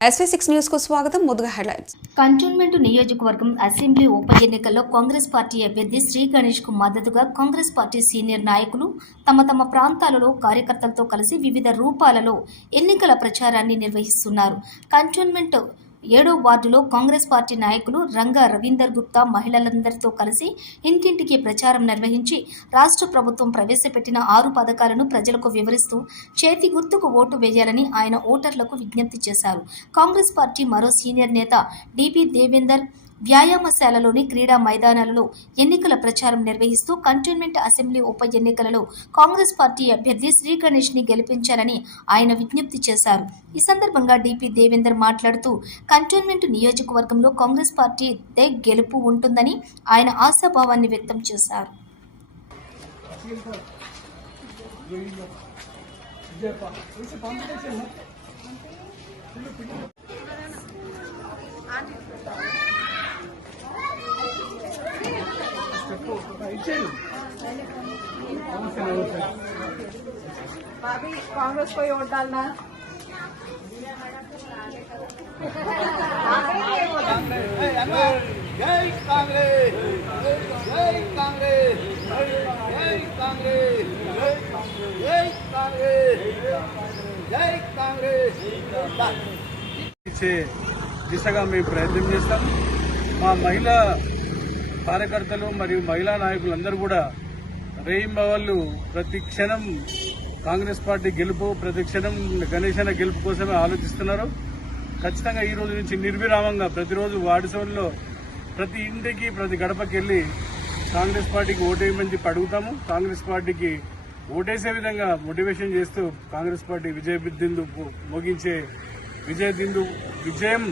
SV6 news కు స్వాగతం. ముందుగా హెడ్లైన్స్. కంటోన్మెంట్ నియోజకవర్గం అసెంబ్లీ ఉప ఎన్నికల్లో కాంగ్రెస్ పార్టీ అభ్యర్థి శ్రీ గణేష్ కు మద్దతుగా కాంగ్రెస్ పార్టీ సీనియర్ నాయకులు తమ ప్రాంతాలలో కార్యకర్తలతో కలిసి వివిధ రూపాలలో ఎన్నికల ప్రచారాన్ని నిర్వహిస్తున్నారు. కంటోన్మెంట్ 7వ వార్డులో కాంగ్రెస్ పార్టీ నాయకులు రంగా రవీందర్ గుప్తా మహిళలందరితో కలిసి ఇంటింటికి ప్రచారం నిర్వహించి రాష్ట్ర ప్రభుత్వం ప్రవేశపెట్టిన 6 పథకాలను ప్రజలకు వివరిస్తూ చేతి గుర్తుకు ఓటు వేయాలని ఆయన ఓటర్లకు విజ్ఞప్తి చేశారు. కాంగ్రెస్ పార్టీ మరో సీనియర్ నేత డిబి దేవేందర్ వ్యాయామశాలలోని క్రీడా మైదానాలలో ఎన్నికల ప్రచారం నిర్వహిస్తూ కంటోన్మెంట్ అసెంబ్లీ ఉప ఎన్నికలలో కాంగ్రెస్ పార్టీ అభ్యర్థి శ్రీ గణేష్ ని గెలిపించాలని ఆయన విజ్ఞప్తి చేశారు. ఈ సందర్భంగా డిపి దేవేందర్ మాట్లాడుతూ కంటోన్మెంట్ నియోజకవర్గంలో కాంగ్రెస్ పార్టీదే గెలుపు ఉంటుందని ఆయన ఆశాభావాన్ని వ్యక్తం చేశారు. भाभी कांग्रेस को वोट डालना। जय कांग्रेस, जय कांग्रेस, जय कांग्रेस, जय कांग्रेस, जय कांग्रेस దిశగా మేము ప్రయత్నం చేస్తాం. మా మహిళా కార్యకర్తలు మరియు మహిళా నాయకులందరూ కూడా రేయింబవళ్ళు ప్రతి క్షణం కాంగ్రెస్ పార్టీ గెలుపు, ప్రతి క్షణం గణేశన్న గెలుపు కోసమే ఆలోచిస్తున్నారు. ఖచ్చితంగా ఈ రోజు నుంచి నిర్విరామంగా ప్రతిరోజు వార్డుసోన్లో ప్రతి ఇంటికి ప్రతి గడపకి వెళ్లి కాంగ్రెస్ పార్టీకి ఓటేయమని చెప్పి అడుగుతాము. కాంగ్రెస్ పార్టీకి ఓటేసే విధంగా మోటివేషన్ చేస్తూ కాంగ్రెస్ పార్టీ విజయం